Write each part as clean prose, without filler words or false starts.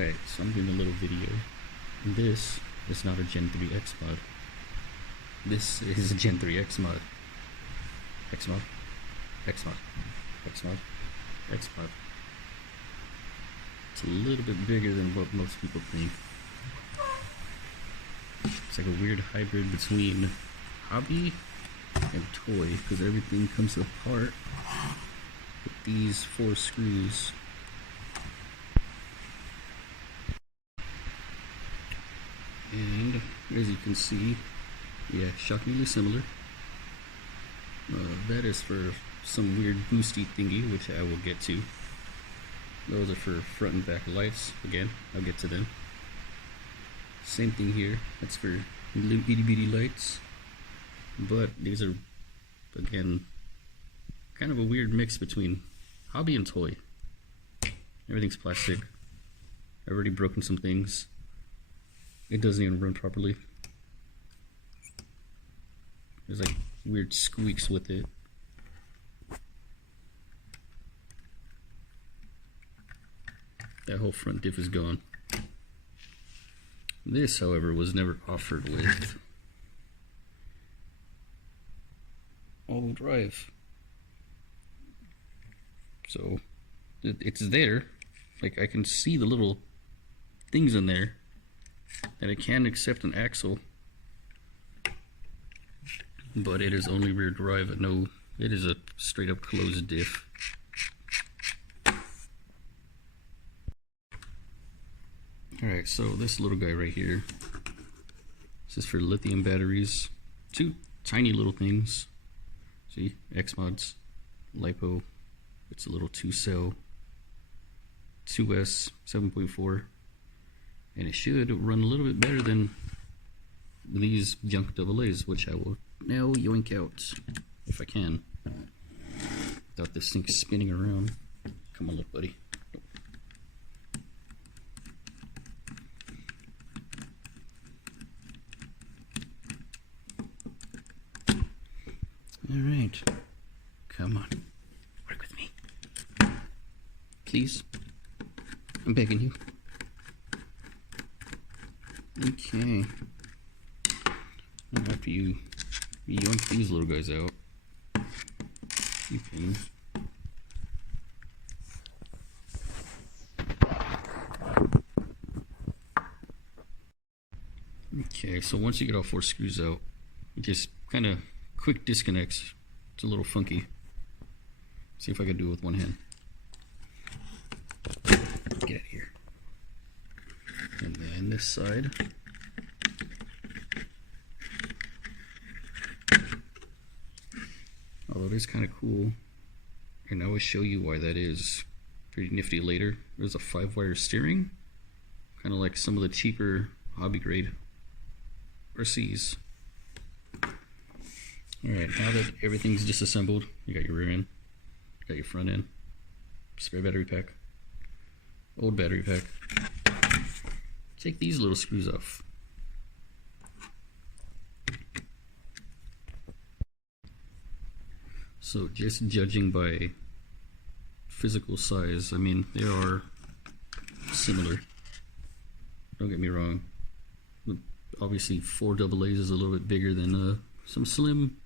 Alright, so I'm doing a little video. And this is not a Gen 3 Xmod. This is a Gen 3 Xmod. Xmod. Xmod. Xmod. Xmod. It's a little bit bigger than what most people think. It's like a weird hybrid between hobby and toy, because everything comes apart with these 4 screws. And as you can see, yeah, shockingly similar. That is for some weird boosty thingy, which I will get to. Those are for front and back lights. Again, I'll get to them. Same thing here. That's for little itty bitty lights. But these are, again, kind of a weird mix between hobby and toy. Everything's plastic. I've already broken some things. It doesn't even run properly. There's like weird squeaks with it. That whole front diff is gone. This, however, was never offered with all-wheel drive. So it's there. Like, I can see the little things in there. And it can accept an axle, but it is only rear drive. No, it is a straight up closed diff. Alright, so this little guy right here, this is for lithium batteries. 2 tiny little things. See, Xmods, LiPo. It's a little 2-cell 2S 7.4. And it should run a little bit better than these junk AA's, which I will now yoink out if I can, without this thing spinning around. Come on, look, buddy. Alright, come on, work with me, please. I'm begging you. Okay. After you yoink these little guys out, you can okay, so once you get all 4 screws out, it just kind of quick disconnects. It's a little funky. See if I can do it with one hand. Get out of here. And then this side. Although it is kind of cool, and I will show you why that is pretty nifty later. There's a 5-wire steering, kind of like some of the cheaper hobby grade RCs. Alright, now that everything's disassembled, you got your rear end, got your front end, spare battery pack, old battery pack. Take these little screws off. So just judging by physical size, I mean, they are similar. Don't get me wrong. Obviously 4 AA's is a little bit bigger than some slim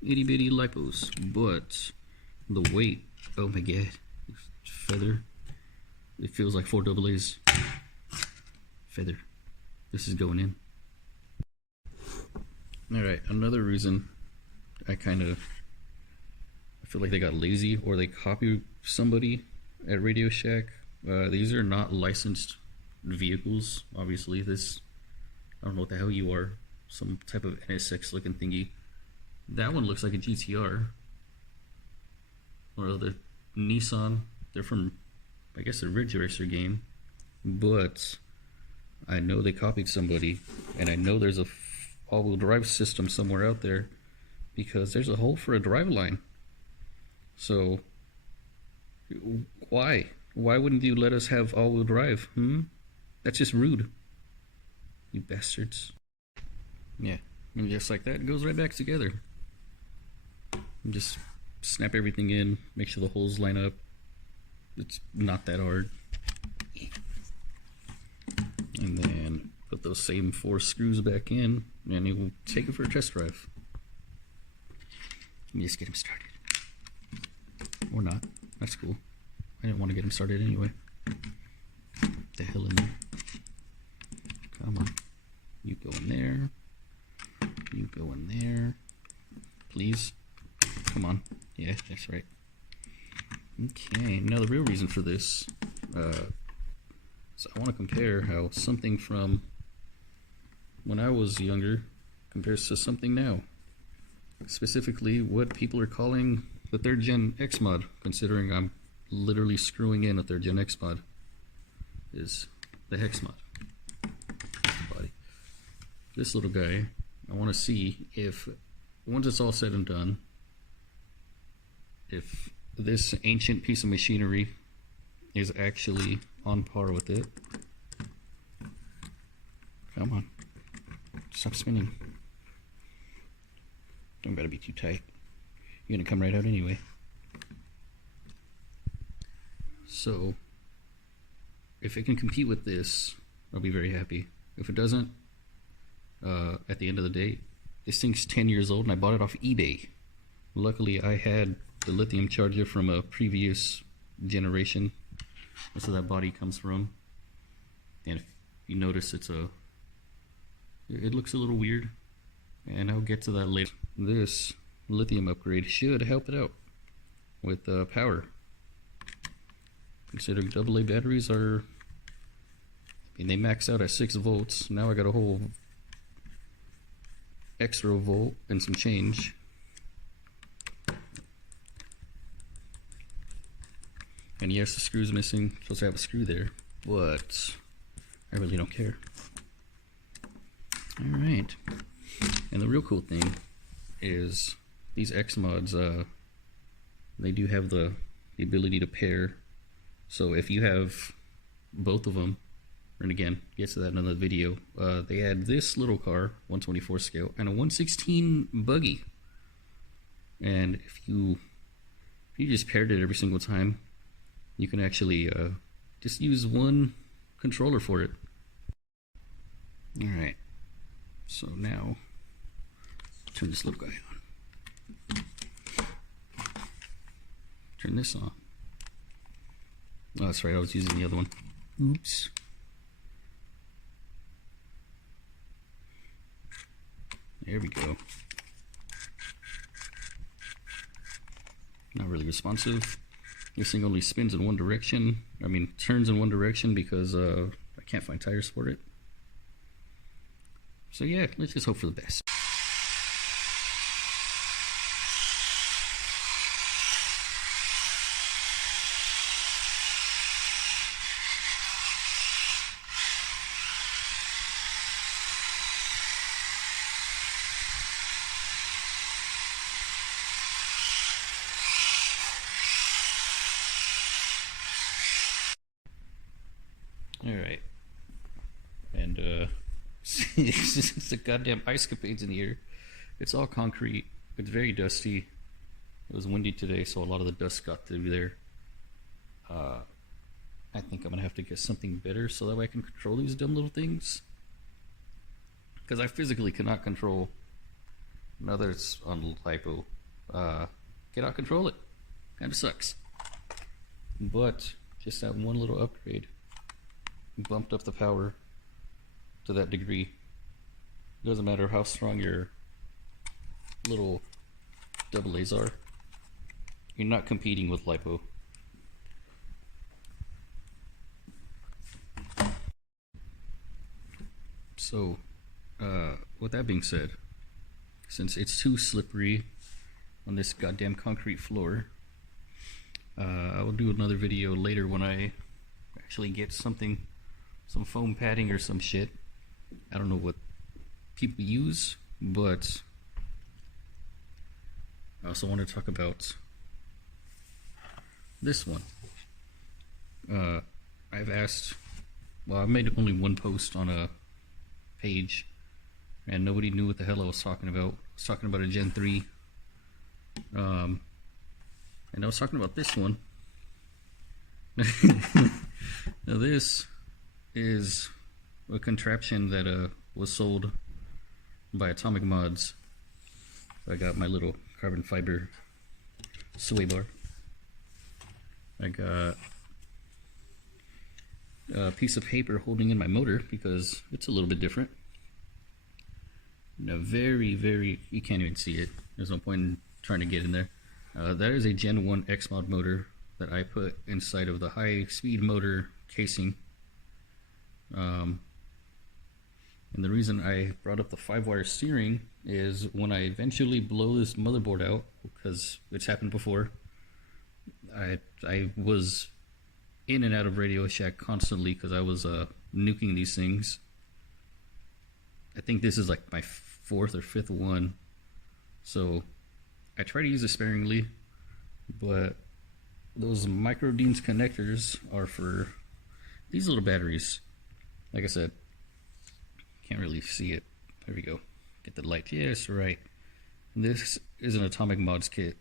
itty bitty LiPos, but the weight, oh my god, feather. It feels like 4 AA's. Feather. This is going in. Alright, another reason I feel like they got lazy or they copied somebody at Radio Shack. These are not licensed vehicles, obviously. This, I don't know what the hell you are. Some type of NSX looking thingy. That one looks like a GTR. Or the Nissan. They're from, I guess, a Ridge Racer game. But I know they copied somebody, and I know there's a all-wheel drive system somewhere out there, because there's a hole for a drive line. So why wouldn't you let us have all-wheel drive? That's just rude, you bastards. Yeah, and just like that, it goes right back together. And just snap everything in, make sure the holes line up. It's not that hard. those same 4 screws back in, and he will take it for a test drive. Let me just get him started. Or not. That's cool. I didn't want to get him started anyway. What the hell in there? Come on. You go in there. You go in there. Please. Come on. Yeah, that's right. Okay, now the real reason for this, so I want to compare how something from when I was younger compares to something now. Specifically, what people are calling the 3rd gen Xmod, considering I'm literally screwing in a 3rd gen Xmod, is the Hexmod. Body. This little guy, I want to see if, once it's all said and done, if this ancient piece of machinery is actually on par with it. Come on. Stop spinning. Don't gotta be too tight. You're gonna come right out anyway. So, if it can compete with this, I'll be very happy. If it doesn't, at the end of the day, this thing's 10 years old and I bought it off eBay. Luckily, I had the lithium charger from a previous generation. That's where that body comes from. And if you notice, it looks a little weird. And I'll get to that later. This lithium upgrade should help it out with power. Considering AA batteries are, I mean, they max out at 6 volts. Now I got a whole extra volt and some change. And yes, the screw's missing. Supposed to have a screw there, but I really don't care. Alright. And the real cool thing is these Xmods, they do have the ability to pair. So if you have both of them, and again, get to that in another video, they had this little car, 124 scale, and a 116 buggy. And if you just paired it every single time, you can actually just use one controller for it. Alright, so now turn this little guy on. Turn this on. Oh, that's right, I was using the other one. Oops. There we go. Not really responsive. This thing only spins in one direction. I mean, turns in one direction because I can't find tires for it. So yeah, let's just hope for the best. Alright. And, it's a goddamn ice capades in here. It's all concrete. It's very dusty. It was windy today, so a lot of the dust got through there. I think I'm gonna have to get something better so that way I can control these dumb little things. Because I physically cannot control. Now that it's on LiPo, cannot control it. Kinda sucks. But, just that one little upgrade bumped up the power to that degree. Doesn't matter how strong your little AA's are, you're not competing with LiPo. So, with that being said, since it's too slippery on this goddamn concrete floor, I will do another video later when I actually get something, some foam padding or some shit. I don't know what people use, but I also want to talk about this one. I've asked, well, I've made only one post on a page, and nobody knew what the hell I was talking about. I was talking about a Gen 3, and I was talking about this one. Now this is a contraption that was sold by Atomic Mods. I got my little carbon fiber sway bar. I got a piece of paper holding in my motor because it's a little bit different. Now, very, you can't even see it. There's no point in trying to get in there. That is a Gen 1 Xmod motor that I put inside of the high speed motor casing. And the reason I brought up the 5-wire steering is when I eventually blow this motherboard out, because it's happened before, I was in and out of Radio Shack constantly because I was nuking these things. I think this is like my 4th or 5th one, so I try to use it sparingly, but those micro Deans connectors are for these little batteries. Like I said, can't really see it. There we go. Get the light. Yes, right. This is an Atomic Mods kit.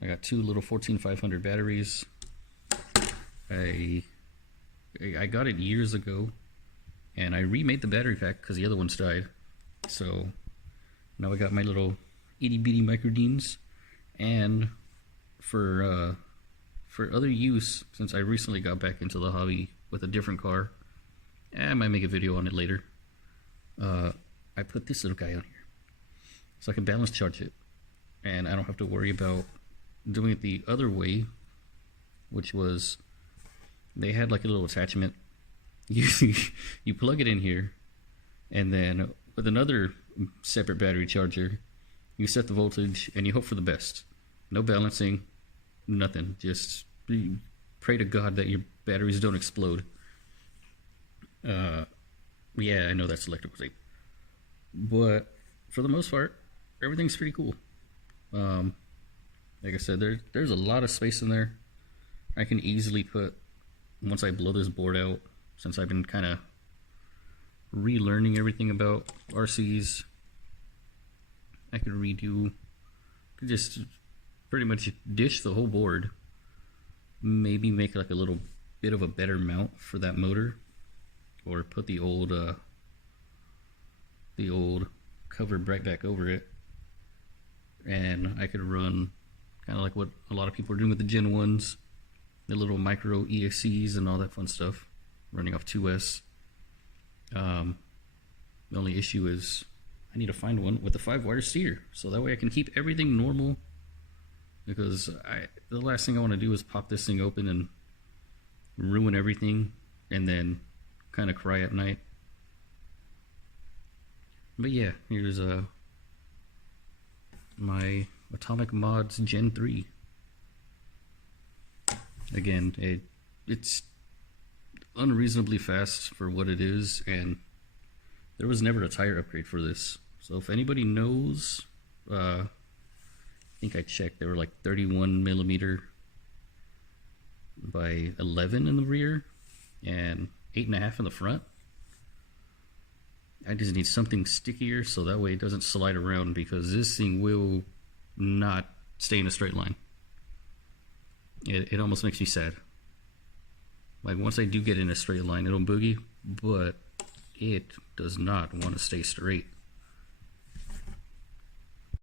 I got 2 little 14500 batteries. I got it years ago, and I remade the battery pack because the other ones died. So now I got my little itty bitty micro Deans, and for other use, since I recently got back into the hobby with a different car, I might make a video on it later. I put this little guy on here so I can balance charge it, and I don't have to worry about doing it the other way, which was they had like a little attachment. You plug it in here, and then with another separate battery charger, you set the voltage and you hope for the best. No balancing, nothing. Just pray to God that your batteries don't explode. Yeah, I know that's electrical tape, but for the most part, everything's pretty cool. Like I said, there's a lot of space in there. I can easily put, once I blow this board out, since I've been kind of relearning everything about RCs, I could just pretty much dish the whole board, maybe make like a little bit of a better mount for that motor, or put the old cover right back over it, and I could run kind of like what a lot of people are doing with the Gen 1s, the little micro ESCs and all that fun stuff, running off 2S. The only issue is I need to find one with a 5-wire steer, so that way I can keep everything normal, because the last thing I want to do is pop this thing open and ruin everything and then kind of cry at night. But yeah, here's my Atomic Mods Gen 3. Again, it's unreasonably fast for what it is, and there was never a tire upgrade for this. So if anybody knows, I think I checked, they were like 31 millimeter by 11 in the rear and 8.5 in the front. I just need something stickier so that way it doesn't slide around, because this thing will not stay in a straight line. It almost makes me sad. Like, once I do get in a straight line, it'll boogie, but it does not want to stay straight.